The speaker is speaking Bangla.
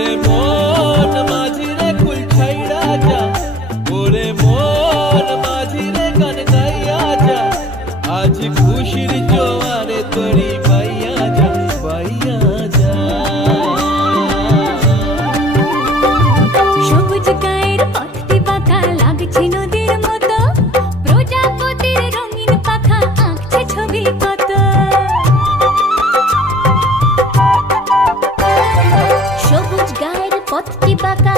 ওরে মন মাঝিরে কুল ছাইড়া যা, ওরে মন মাঝিরে গান গাইয়া যা, আজ খুশির জোয়ারে তরি বাইয়া যা, বাইয়া যা। সবুজ গায়ের পথটি বাঁকা লাগছে নদীর মতো, প্রজাপতির রঙিন পাখা আঁকছে ছবি কত। সবুজ গায়ের পথটি বাঁকা